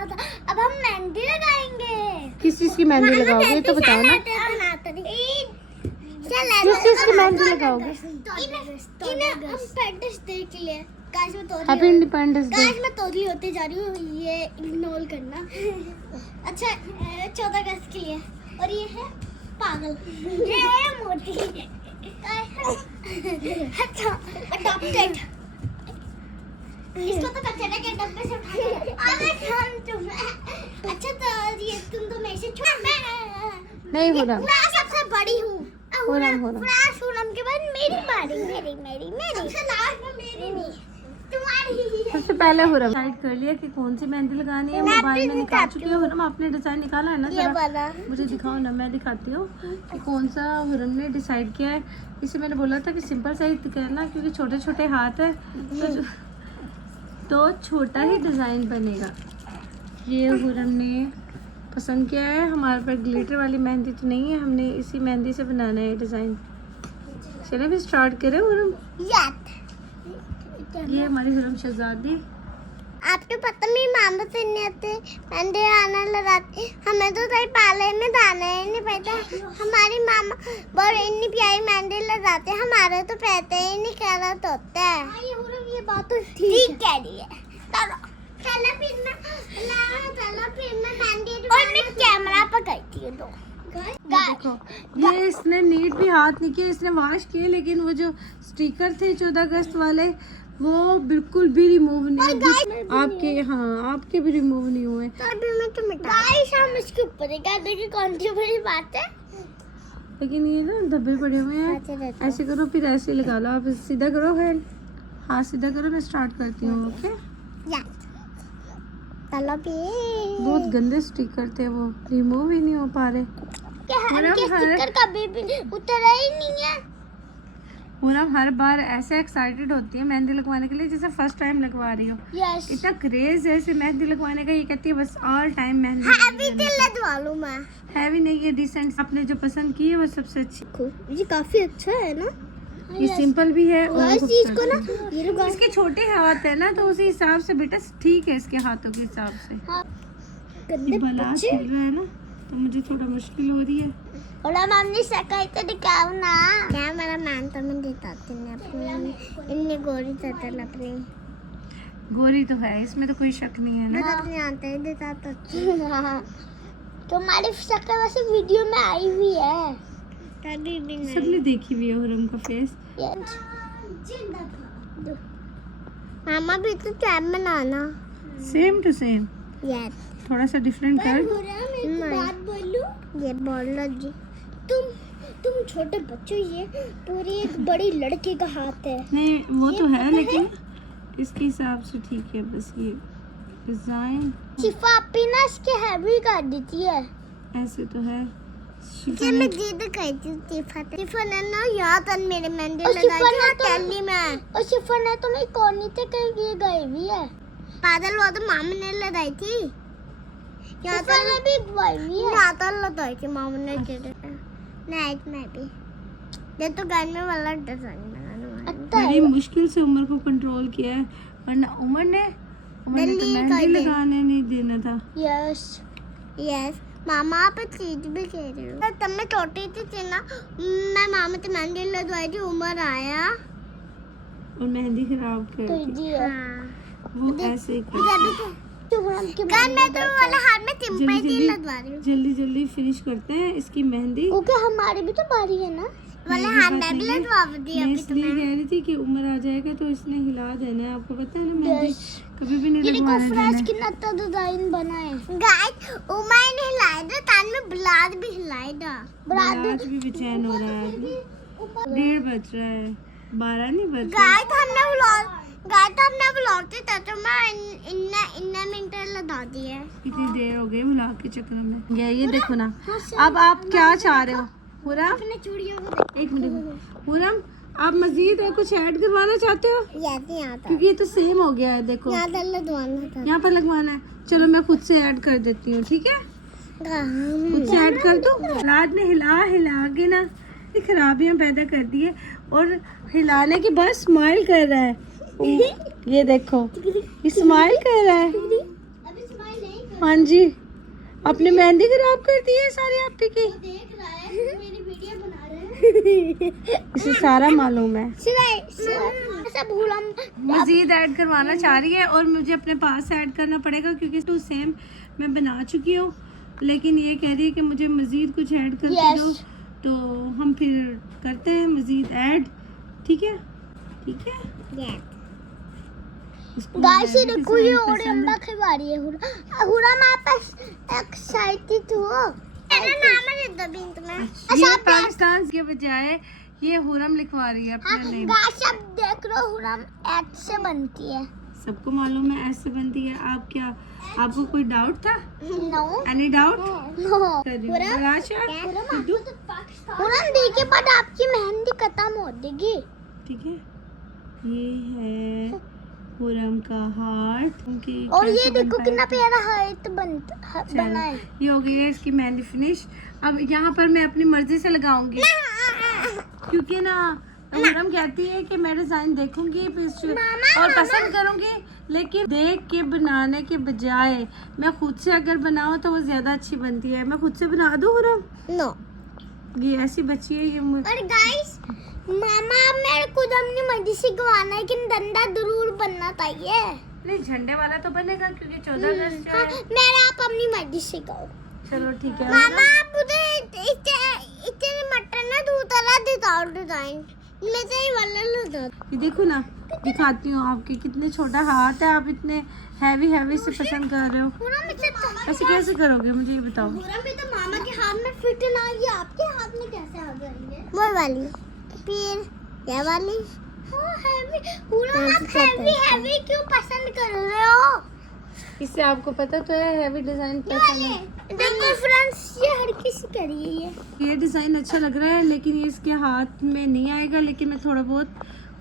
लगाना था। अब हम मेहंदी लगाएंगे। किस चीज की मेहंदी लगाओगे ये तो बताओ ना। किस चीज की मेहंदी लगाओगे? Happy independence day. गाइस मैं तोरी होते जा रही हूँ, ये इग्नोर करना। अच्छा 14 अगस्त के लिए। और ये है पागल, ये है मोटी। अच्छा अडॉप्टेड, इसको तो कचरे के डब्बे से उठा के। अरे खान तुम। अच्छा तो ये तुम तो मेरे से छोटा। नहीं हो रहा। मैं सबसे बड़ी हूँ। हो रहा। पूनम के बाद मेरी बारी। मेरी सबसे लास्ट में मेरी नहीं तुम्हारी। सबसे पहले हुरम डिसाइड कर लिया कि कौन सी मेहंदी लगानी है। मोबाइल में निकाल चुकी हूँ। हुरम आपने डिजाइन निकाला है ना? ये वाला मुझे दिखाओ ना, मैं दिखाती हूँ कि कौन सा हुरम ने डिसाइड किया है। इसे मैंने बोला था कि सिंपल सा ही करना क्योंकि छोटे छोटे हाथ है तो छोटा ही डिज़ाइन बनेगा। ये हुरम ने पसंद किया है। हमारे पास ग्लिटर वाली मेहंदी तो नहीं है, हमने इसी मेहंदी से बनाना है डिज़ाइन। चलिए भी स्टार्ट करें हुरम। ये हमारी हुरम शहजादी। आपको पता मेरी मामा से नहीं आते मेहंदी आना लगाते। हमें तो सही पार्लर में जाना है नहीं पता। हमारी मामा बहुत इतनी प्यारी मेहंदी लगाते, हमारे तो पहते ही नहीं करा तो होता है। ये बात तो ठीक कह रही है। चलो फिर मैं मेहंदी और मैं कैमरा पकड़ती हूँ। देखो ये इसने नीट भी हाथ नहीं किया, इसने वॉश किए लेकिन वो जो स्टिकर थे 14 अगस्त वाले वो बिल्कुल भी रिमूव नहीं हुए। आपके हाँ आपके भी रिमूव नहीं हुए। गाइस हम इसके ऊपर देखिए कौन सी बड़ी बात है। लेकिन ये ना धब्बे पड़े हुए हैं। ऐसे करो फिर ऐसे लगा लो। आप सीधा करो, हैंड हाथ सीधा करो। मैं स्टार्ट करती हूँ। ओके बहुत गंदे स्टिकर थे, वो रिमूव ही नहीं हो पा रहे। स्टिकर कभी भी उतरा ही नहीं है। पूनम हर बार ऐसे एक्साइटेड होती है मेहंदी लगवाने के लिए जैसे फर्स्ट टाइम लगवा रही हो। यस इतना क्रेज है इसे मेहंदी लगवाने का। ये कहती है बस ऑल टाइम मेहंदी लगवा लूं मैं। हैवी नहीं है, डिसेंट। आपने जो पसंद की है वो सबसे अच्छी। ये काफी अच्छा है ना। ये सिंपल भी है और इसको ना खूबसूरत। इसके छोटे हाथ है ना तो उसी हिसाब से बेटा ठीक है इसके हाथों के हिसाब से। ये भला चल रहा है ना तो मुझे थोड़ा मुश्किल हो रही है। और मम्मी सकाई तो दिखाओ ना। क्या मेरा मान तो मैं दिखाती नहीं अपनी इतनी गोरी चटल अपनी। गोरी तो है, इसमें तो कोई शक नहीं है ना। अपने आते ही दिखा तो तुम्हारी शक्ल वैसे वीडियो में आई हुई है। सबने देखी हुई है हुरम का फेस। मामा भी तो टाइम बनाना सेम टू सेम। यस थोड़ा सा डिफरेंट कर। बात बोलूं? ये बोलो जी। तुम छोटे बच्चों, ये पूरी एक बड़ी लड़के का हाथ है। नहीं वो तो है लेकिन इसके हिसाब से ठीक है। बस ये डिजाइन शिफा अपनी ना इसके हैवी कर देती है। ऐसे तो है। ये मैं जिद करती हूँ। शिफा ने ना यहाँ तक मेरे मेहंदी लगाई थी दिल्ली में। और शिफा ने तो मेरी कोनी तक ये गई भी है। पागल वो तो मामा ने लगाई थी। यहाँ तक भी गई भी है। यहाँ तक लगाई थी मामा ने। नाइट में भी ये तो घर में वाला डिजाइन बनाना है। बड़ी मुश्किल से उमर को कंट्रोल किया है वरना उमर ने तो मेहंदी लगाने नहीं देना था। यस यस मामा आप चीज भी कह रहे हो। तब मैं छोटी थी ना, मैं मामा से मेहंदी लगवाई थी। उमर आया और मेहंदी खराब कर दी। वो ऐसे ही जल्दी जल्दी फिनिश करते हैं इसकी मेहंदी। ओके हमारी भी तो बारी है ना। वाले हाथ में भी लगवा दी। मैं इसलिए कह रही थी कि उम्र आ जाएगा तो इसने हिला देना है। आपको पता है ना मेहंदी कभी भी नहीं लगवाने देना है। कितना अच्छा डिजाइन बना है। गाइस उमर ने हिलाया था, तान में ब्लाड भी हिलाया था। ब्लाड भी बेचैन हो रहा है। 1:30 बज रहा है, 12 नहीं बज रहा। हमने ब्लॉग तो मैं इन्ना मिनट लगा दी है। कितनी देर हो गई ब्लॉग के चक्कर में। ये देखो ना। अब आप क्या चाह रहे हो हुरम? एक मिनट हुरम, आप मजीद कुछ ऐड करवाना चाहते हो? क्योंकि ये तो सेम हो गया है। देखो यहाँ पर लगवाना है। चलो मैं खुद से ऐड कर देती हूँ, ठीक है? खुद से ऐड कर दूँ। रात ने हिला के ना खराबियाँ पैदा कर दी है और हिलाने के बाद स्माइल कर रहा है। ये देखो ये स्माइल कर रहा है। अभी स्माइल नहीं कर हाँ जी, अपनी मेहंदी खराब कर दी है सारी आपी की। देख रहा है मेरी वीडियो बना रहे हैं। इसे सारा मालूम है। सब हुरम मजीद ऐड करवाना चाह रही है और मुझे अपने पास ऐड करना पड़ेगा क्योंकि टू सेम मैं बना चुकी हूँ, लेकिन ये कह रही है कि मुझे मजीद कुछ ऐड करके दो, तो हम फिर करते हैं मजीद ऐड। ठीक है, ठीक है। इसको गाइस ये मैं देखो ये पसंद और है। अंडा खिला रही है हुरम आप एक्साइटेड हो? मेरा नाम है दबीन तुम्हें। ये पाकिस्तान के बजाय ये हुरम लिखवा रही है अपना नेम। गाइस अब देख लो हुरम ऐड से बनती है। सबको मालूम है ऐसे बनती है। आप क्या, आपको कोई डाउट था? No any doubt? नो हुरम देखिए बाद आपकी मेहंदी खत्म हो जाएगी। ठीक है, ये है हुरम का हार्ट। और ये देखो कितना प्यारा हार्ट बना है। ये हो गई है इसकी मेहंदी फिनिश। अब यहाँ पर मैं अपनी मर्जी से लगाऊंगी क्योंकि ना हुरम कहती है कि मैं डिजाइन देखूंगी और पसंद करूंगी, लेकिन देख के बनाने के बजाय मैं खुद से अगर बनाऊं तो वो ज्यादा अच्छी बनती है। मैं खुद से बना दूं हुरम? नो ये ऐसी बच्ची है ये और गाइस मामा मेरे को अपनी मर्जी से गवाना है, लेकिन डंडा जरूर बनना चाहिए। नहीं, झंडे वाला तो बनेगा क्योंकि 14 अगस्त जो है। मेरा आप अपनी मर्जी से गाओ। चलो ठीक है। मामा आप मुझे इतने मटन ना दूसरा देता डिजाइन मैं तो ये वाला लगा। ये देखो ना, दिखाती हूँ आपके कितने छोटा हाथ है, आप इतने हैवी हैवी से पसंद कर रहे हो। पूरा मुझे तो ऐसे कैसे करोगे मुझे ये बताओ। पूरा भी तो मामा के हाथ में फिट ना, ये आपके हाथ में कैसे आ जाएंगे? वो वाली फिर ये वाली। हाँ हैवी पूरा आप हैवी हैवी क्यों पसंद कर रहे हो? इससे आपको पता तो है हैवी डिजाइन पसंद है। देखो फ्रेंड्स ये हर किसी करी है ये डिजाइन अच्छा लग रहा है, लेकिन ये इसके हाथ में नहीं आएगा। लेकिन मैं थोड़ा बहुत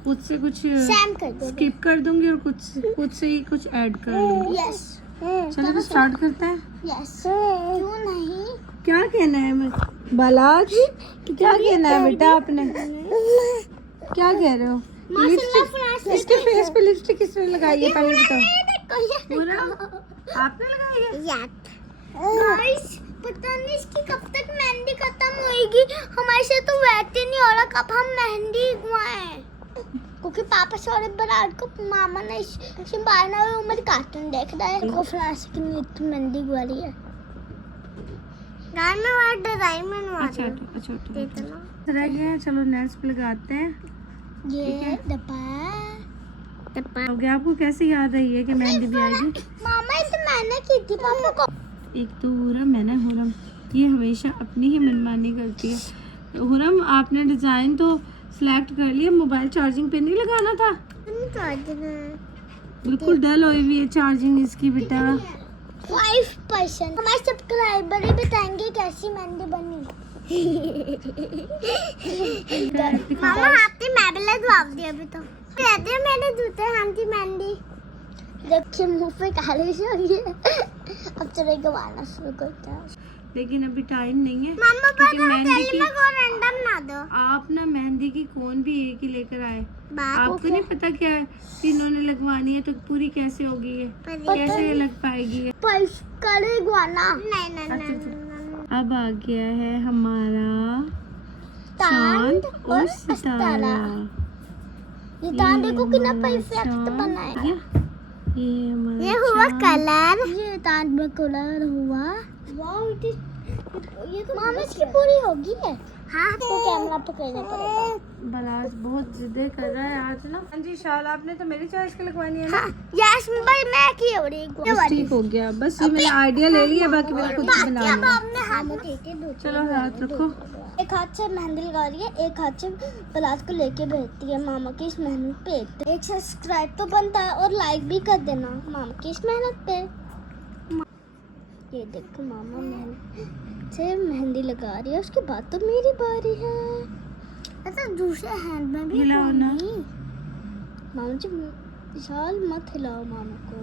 खुद से कुछ सैम कर दो। स्किप कर दूंगी और कुछ खुद से ही कुछ ऐड कर दूंगी। यस चलो तो स्टार्ट करते हैं। यस क्यों नहीं? क्या कहना है मैं बालाज, क्या कहना है बेटा आपने? क्या कह रहे हो? लिपस्टिक, इसके फेस पे लिपस्टिक किसने लगाई है पहले बताओ। पूरा आपने लगाई है? गाइस पता नहीं इसकी कब तक मेहंदी खत्म होएगी। हमारे से तो वैसे नहीं हो रहा कब हम मेहंदी लगवाएं, क्योंकि पापा सौरे बरात को मामा ने संभालना और उम्र कार्टून देख रहा है। को फ्लास की मेहंदी वाली है गाय में वाला डिजाइन में अच्छा अच्छा रह गया। चलो नेल्स पे लगाते हैं। ये दबा हो गया। आपको कैसे याद रही है कि मेहंदी भी आएगी? मामा इसे मैंने की थी पापा को। एक तो हुरम है ना, हुरम ये हमेशा अपनी ही मनमानी करती है। हुरम आपने डिजाइन तो सिलेक्ट कर लिया, मोबाइल चार्जिंग पे नहीं लगाना था। बिल्कुल डल हुई हुई है चार्जिंग इसकी बेटा। 5% हमारे सब्सक्राइबर ही बताएंगे कैसी मेहंदी बनी। मामा आपने मैबल जवाब दिया अभी तो कहते हैं मैंने जूते हाथी मेहंदी देखिए मुंह पे काली से हो गई। अब चलो गवाना शुरू करते हैं, लेकिन अभी टाइम नहीं है मामा क्योंकि मेहंदी की रैंडम ना दो। आप ना मेहंदी की कौन भी एक ही लेकर आए। बाप आपको नहीं पता क्या कि इन्होंने लगवानी है तो पूरी कैसे होगी है, कैसे ये लग पाएगी है। पैस करे गवाना नहीं अब आ गया है हमारा चांद और सितारा। ये तान देखो कितना परफेक्ट बना है। ये हमारा ये हुआ चांद। कलर, ये ताज में कलर हुआ। वाओ ये तो मामा इसकी पूरी होगी है। हाँ तो कैमरा पकड़ना पड़ेगा। बलाज बहुत जिद्दे कर रहा है आज ना। हाँ जी शाल आपने तो मेरी चॉइस की लगवानी है ना। यस भाई मैं की हो रही बस ठीक हो गया। बस ये मैंने आइडिया ले लिया, बाकी मेरा खुद से बना अब लिया। आपने हाथ देके दो। चलो हाथ रखो। एक हाथ से मेहंदी लगा रही है, एक हाथ से बलाज को लेके भेजती है मामा की इस मेहनत पे। एक सब्सक्राइब तो बनता है और लाइक भी कर देना मामा की इस मेहनत पे। ये देखो मामा मेहंदी से मेहंदी लगा रही है, उसके बाद तो मेरी बारी है। अच्छा दूसरे हैंड में भी हिलाओ ना। मामा जी विशाल मत हिलाओ मामा को।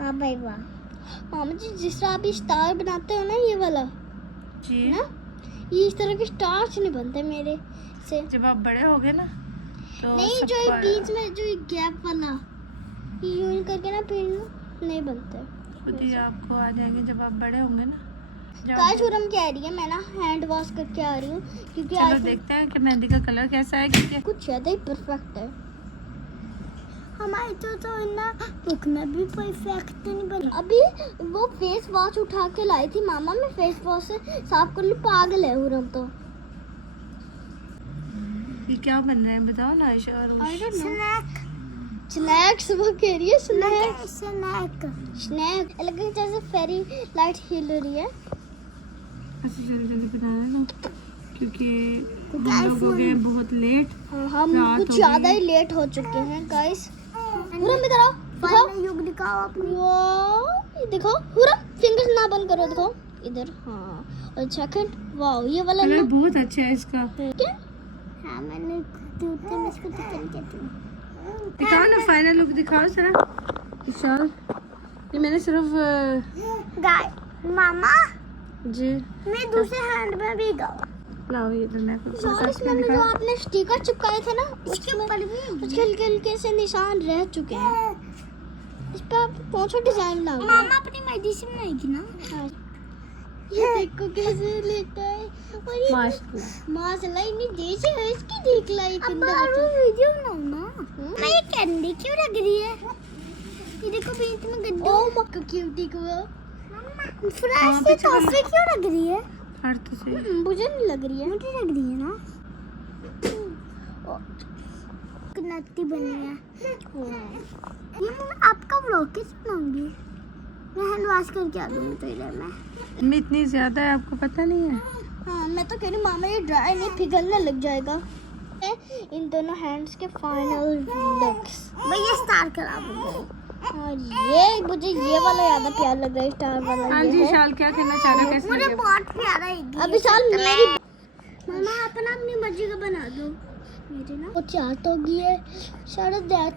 वाह भाई वाह। मामा जी जिस तरह आप स्टार बनाते हो ना ये वाला जी ना, ये इस तरह के स्टार्स नहीं बनते मेरे से। जब आप बड़े हो गए ना तो नहीं जो ये बीच में जो ये गैप वाला यूं करके ना फिर नहीं बनते। खुद ही आपको आ जाएंगे जब आप बड़े होंगे ना। गाइस और हम कह रही है मैं ना हैंड वॉश करके आ रही हूँ क्योंकि चलो आज देखते हैं कि मेहंदी का कलर कैसा है, क्योंकि कुछ ज्यादा ही परफेक्ट है। हमारी तो ना लुक में भी परफेक्ट नहीं बनी। अभी वो फेस वॉश उठा के लाई थी मामा, मैं फेस वॉश से साफ कर लूँ। पागल है हुरम तो। ये क्या बन रहा है बताओ ना आयशा और स्नैक्स वो कह रही है। स्नैक लेकिन जैसे फेरी लाइट हिल रही है। ऐसे जल्दी जल्दी बनाना ना, क्योंकि हम लोग हो गए बहुत लेट। हम रात कुछ हो ज्यादा गई। ही लेट हो चुके हैं गाइस। हुरम इधर आओ, दिखाओ युग दिखाओ अपनी। वाओ ये देखो हुरम, फिंगर्स ना बंद करो, दिखाओ इधर। हाँ और सेकंड, वाओ ये वाला कलर look बहुत अच्छा है इसका। क्या? हाँ मैंने दूसरे में इसको दिखाओ ना, फाइनल लुक दिखाओ जरा विशाल। ये मैंने सिर्फ गाय मामा जी मैं दूसरे हैंड में भी गाऊं। लाओ ये तो मैं और इसमें जो आपने स्टिकर चिपकाए थे ना, इसके ऊपर भी उसके हल्के हल्के से निशान रह चुके हैं। इस पे आप कौन सा डिजाइन लाओगे? मामा अपनी मर्जी से बनाएगी ना। हाँ। ये देखो कैसे लेता है। और ये माशाल्लाह इतनी देसी है इसकी। देख ला ये कितना अच्छा वीडियो बनाओ ना। मैं ये कैंडी क्यों लग रही है? ये देखो बीच में गड्ढा। ओ मक्का क्यूटी को फ्रेश से टॉफी क्यों लग रही है? अर्थ से मुझे नहीं लग रही है। मुझे लग रही है ना। नत्ती बनी है। ये मैं आपका व्लॉग किस बनाऊंगी? मैं हैंड वॉश करके आ दूंगी तो इधर में इतनी ज्यादा है, आपको पता नहीं है? हाँ मैं तो कह रही मामा ये ड्राई नहीं पिघलने लग जाएगा। इन दोनों हैंड्स के फाइनल लुक्स। मैं ये स्टार करा दूंगी। और ये मुझे ये वाला ज्यादा प्यारा लग रहा है, स्टार वाला। हाँ जी विशाल क्या कहना चाह रहे हो, कैसे मुझे लगे? बहुत प्यारा है। अब विशाल मेरी मामा अपना अपनी मर्जी का बना दो। मेरे ना वो चाट हो गई है, साढ़े 10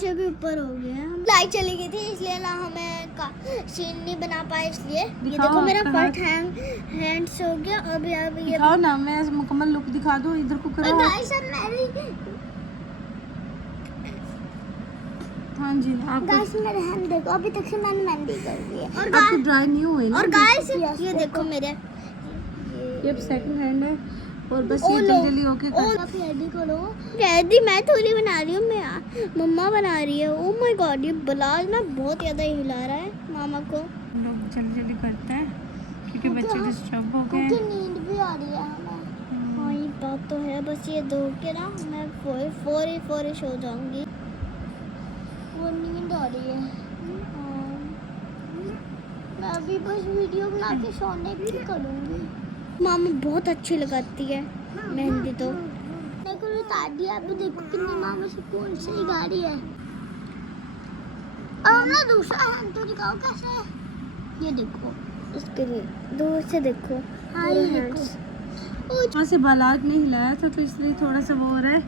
से भी ऊपर हो गया। हम लाइट चली गई थी इसलिए ना हमें सीन नहीं बना पाए, इसलिए ये दिखाओ देखो मेरा आपका फर्स्ट हैंड्स हो गया। अब ये दिखाओ ना, मैं मुकम्मल लुक दिखा दूं, इधर को करो। गाइस अब मेरी हाँ जी आप गाइस मेरे हैंड देखो, अभी तक से मैंने मेहंदी कर दी है। और आपको ड्राई नहीं हुए ना। और गाइस ये देखो मेरे ये अब सेकंड हैंड है और बस ये जल्दी जल्दी ओके कर। आप रेडी करो। रेडी मैं थोड़ी बना रही हूँ, मैं मम्मा बना रही है। ओह माय गॉड ये ब्लाउज ना बहुत ज्यादा हिला रहा है मामा को। हम लोग जल्दी जल्दी करते हैं क्योंकि बच्चे डिस्टर्ब हो गए। क्योंकि नींद भी आ रही है हमें। हाँ ये बात तो है। बस ये धो के ना मैं फौरी सो जाऊंगी। वो नींद आ रही है। हाँ। मैं अभी बस वीडियो बना के सोने की करूँगी। मामा बहुत अच्छी लगाती है मेहंदी तो। देखो बता दिया। अभी देखो कितनी मामा से कौन सी गाड़ी है। अब हम ना दूसरा हैंड तो दिखाओ कैसे है। ये देखो इसके लिए दूर से देखो। हाँ ये देखो वहाँ से बालाग नहीं हिलाया था तो इसलिए थोड़ा सा वो हो रहा है।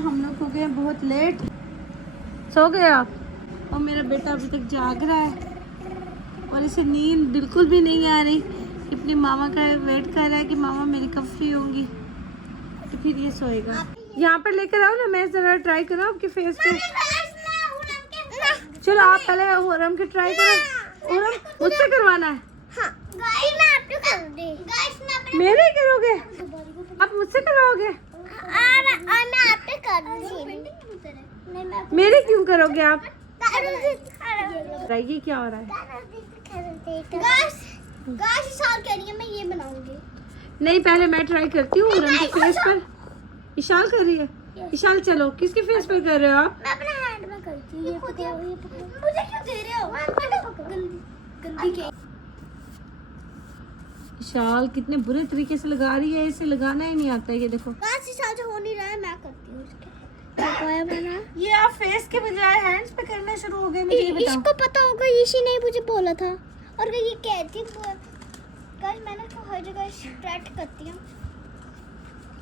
हम लोग हो गए बहुत लेट। सो गए आप? और मेरा बेटा अभी तक जाग रहा है और इसे नींद बिल्कुल भी नहीं आ रही। अपनी मामा का वेट कर रहा है कि मामा मेरी कब फ्री होंगी तो फिर ये सोएगा। यहाँ पर लेकर आओ ना, मैं जरा ट्राई करूँ आपके फेस पे। चलो आप पहले हुरम के ट्राई करो। हुरम मुझसे करवाना है। हाँ गाइस मैं आपको करूंगी। गाइस मैं अपने मेरे ही करोगे? आप मुझसे करवाओगे? और मैं आप पे करूंगी। नहीं मैं मेरे क्यों करोगे आप? करूंगी। ये क्या हो रहा है? गाइस साल कह रही है मैं ये बनाऊंगी। नहीं पहले मैं ट्राई करती हूँ हुरम के फेस पर। इशाल कर रही है। इशाल चलो किसके फेस पर कर रहे हो आप? मैं अपने हैंड में करती हूँ। ये पकड़ो, ये पकड़ो। मुझे क्यों दे रहे हो? गंदी के इशाल कितने बुरे तरीके से लगा रही है, इसे लगाना ही नहीं आता। ये देखो गाइस इस साल जो हो नहीं रहा है मैं करती हूँ इसके। क्या बना? ये आप फेस के बजाय हैंड्स पे करना शुरू हो गए। मुझे ये बताओ। इसको पता होगा, इसी ने मुझे बोला था। और ये कहती गाइस मैंने इसको हर जगह स्प्रेड करती हूँ।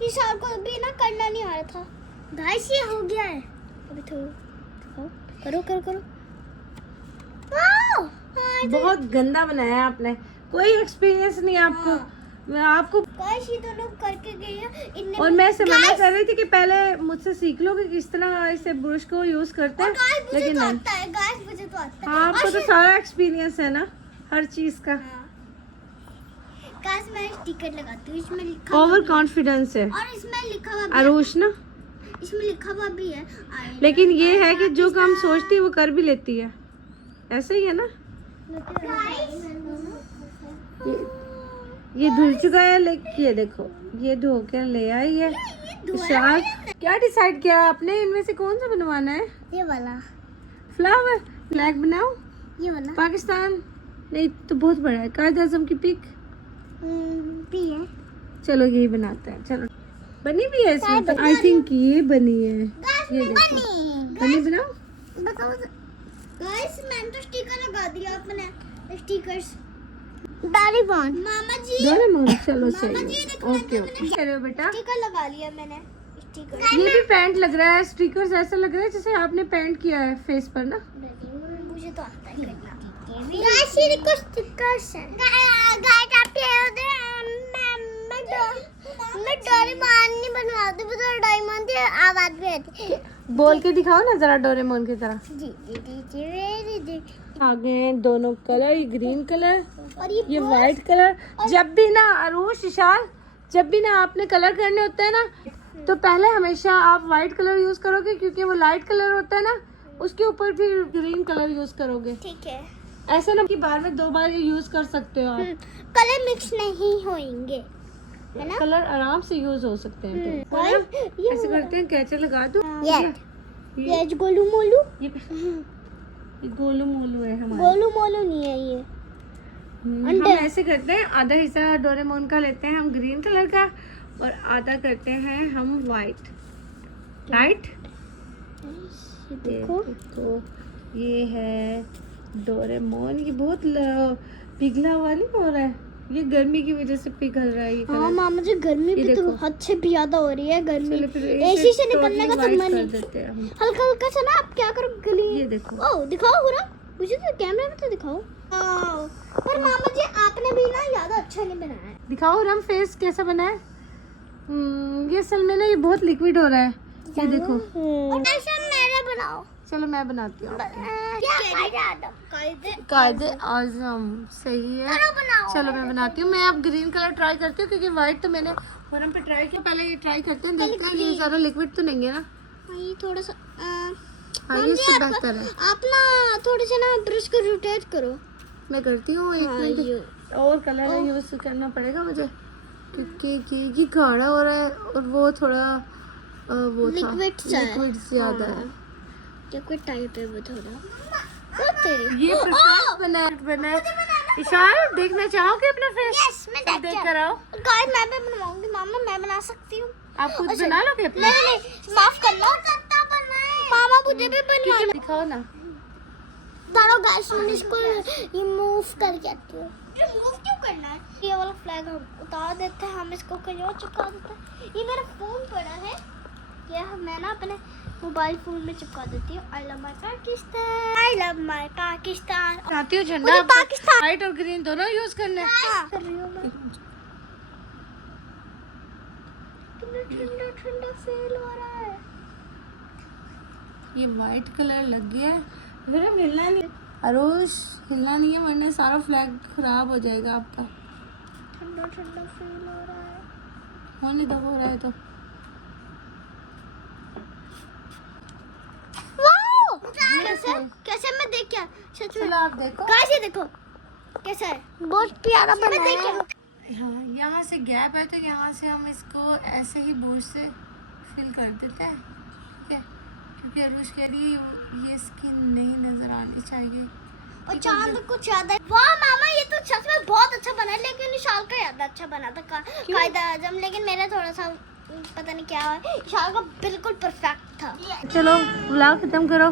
इस साल को भी ना करना नहीं आ रहा था। गाइस ये हो गया है। अभी थोड़ा करो करो करो। वाह बहुत गंदा बनाया है आपने, कोई एक्सपीरियंस नहीं आपको। मैं आपको गाइस ये दोनों करके गई है। इनने और मैं इसे मना कर रही थी कि पहले मुझसे सीख लो कि किस तरह इसे ब्रश को यूज करते हैं, लेकिन नहीं। मुझे तो आता है। हाँ, आपको तो सारा एक्सपीरियंस है ना हर चीज का। गाइस मैं स्टिकर लगाती हूँ, इसमें लिखा ओवर कॉन्फिडेंस है और इसमें लिखा हुआ भी आरुष ना, इसमें लिखा हुआ भी है। लेकिन ये है कि जो काम सोचती है वो कर भी लेती है, ऐसे ही है ना। ये धुल चुका है, लेकिन ये देखो ये धो कर ले आई है। इशार क्या डिसाइड किया आपने, इनमें से कौन सा बनवाना है? ये वाला फ्लावर फ्लैग बनाओ। ये वाला पाकिस्तान नहीं तो बहुत बड़ा है, कायद आजम की पिक भी है। चलो यही बनाते हैं। चलो बनी भी है इसमें तो, आई थिंक ये बनी है। ये देखो बनी बनाओ। बताओ गाइस मैंने तो स्टिकर लगा दिया अपने स्टिकर्स। डोरेमोन मामा जी, डोरेमोन चलो मामा सही जी है। देखो ओके ओके चलो बेटा, स्टिकर लगा लिया मैंने स्टिकर। ये भी पेंट लग रहा है, स्टिकर्स ऐसा लग रहा है जैसे आपने पेंट किया है फेस पर ना। मुझे तो आता है करना। गाइस ये देखो स्टिकर्स हैं। गाइस आप मैं डोरेमोन नहीं बनवाती, बस डोरेमोन की आवाज भी आती है। बोल के दिखाओ ना जरा डोरेमोन की तरह। जी जी जी जी वेरी जी। आ गए हैं दोनों कलर, ये ग्रीन कलर और ये वाइट कलर। जब भी ना अरुष इशार, जब भी ना आपने कलर करने होते हैं ना, तो पहले हमेशा आप वाइट कलर यूज करोगे, क्योंकि वो लाइट कलर होता है ना, उसके ऊपर फिर ग्रीन कलर यूज करोगे। ठीक है, ऐसा ना कि बार में 2 बार ये यूज कर सकते हो आप। कलर मिक्स नहीं होंगे, है ना? कलर आराम से यूज हो सकते हैं। तो गाइस ये ऐसे करते हैं, कैचर लगा दो। ये गोलू मोलू, ये गोलू मोलू है हमारा। गोलू मोलू नहीं है ये। हम ऐसे करते हैं, आधा हिस्सा डोरेमोन का लेते हैं हम ग्रीन कलर का, और आधा करते हैं हम वाइट। राइट, देखो तो ये है डोरेमोन। ये बहुत पिघला हुआ नहीं हो रहा है, ये गर्मी की वजह से पिघल रहा है ये हाँ कलर। मामा जी गर्मी भी तो हद से भी ज्यादा हो रही है। गर्मी चलो फिर एसी से निकलने का तो white मन कर नहीं। देते हैं हम। हल्का हल्का सा ना आप क्या करो गली। ये देखो, ओ दिखाओ पूरा, मुझे तो कैमरे में तो दिखाओ। पर मामा जी आपने भी ना ज्यादा अच्छा नहीं बनाया है। दिखाओ रम फेस कैसा बना है। ये असल में ना ये बहुत लिक्विड हो रहा है, ये देखो। और ऐसा मेरे बनाओ। चलो मैं बनाती हूँ। कायदे आजम सही है, बनाओ। चलो मैं बनाती हूँ। मैं अब ग्रीन कलर ट्राई करती हूँ, क्योंकि व्हाइट तो मैंने फॉरम पे ट्राई किया। पहले ये ट्राई करते हैं, देखते हैं ये ज़्यादा लिक्विड तो नहीं है ना। ये थोड़ा सा हाँ ये इससे बेहतर है। आप ना थोड़े से ना ब्रश को रोटेट करो। मैं करती हूँ, एक मिनट। और कलर यूज करना पड़ेगा मुझे, क्योंकि ये गाढ़ा हो रहा है और वो थोड़ा वो लिक्विड सा है। लिक्विड ज्यादा है। लिक्विड टाइप है वो थोड़ा। ओ तेरी ये परफेक्ट बना है। इशार देखना चाहोगे अपना फेस? यस मैं देख कर आओ। गाइस मैं भी बनवाऊंगी मामा, मैं बना सकती हूँ। आप खुद बना लोगे अपना? नहीं माफ करना मामा, मुझे भी बनवाना। दिखाओ ना। दारो गाइस मैं इसको रिमूव करके आती हूँ। रिमूव क्यों करना है? ये वाला फ्लैग हम उतार देते हैं, हम इसको कहीं और चिपका देते हैं। ये मेरा फोन पड़ा है, ये मैं ना अपने मोबाइल फोन में चिपका देती हूँ। I love my Pakistan, I love my Pakistan. चाहती हूँ झंडा पाकिस्तान व्हाइट और ग्रीन दोनों यूज करने। कर रही हूँ मैं। कितना ठंडा ठंडा फील हो रहा है। ये वाइट कलर लग गया है, फिर हम हिलना नहीं। अरोश हिलना नहीं है, वरना सारा फ्लैग खराब हो जाएगा आपका। ठंडा ठंडा फील हो रहा है। होने दो, हो रहा है तो। कैसे कैसे मैं देख क्या सच में। चलो आप देखो। कैसे देखो कैसा है, बहुत प्यारा बना है। हाँ, यहाँ से गैप है तो यहाँ से हम इसको ऐसे ही बोझ से फिल कर देते हैं, ठीक है? क्योंकि अरुष कह रही है ये स्किन नहीं नजर आनी चाहिए। और चांद कुछ ज्यादा। वाह मामा ये तो सच में बहुत अच्छा बना है, लेकिन विशाल का ज्यादा अच्छा बना था कायदा आजम। लेकिन मेरा थोड़ा सा पता नहीं क्या है, विशाल का बिल्कुल परफेक्ट था। चलो व्लॉग खत्म करो।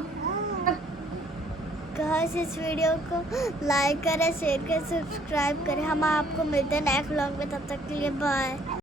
गाइस इस वीडियो को लाइक करें, शेयर करें, सब्सक्राइब करें। हम आपको मिलते हैं नेक्स्ट व्लॉग में, तब तक के लिए बाय।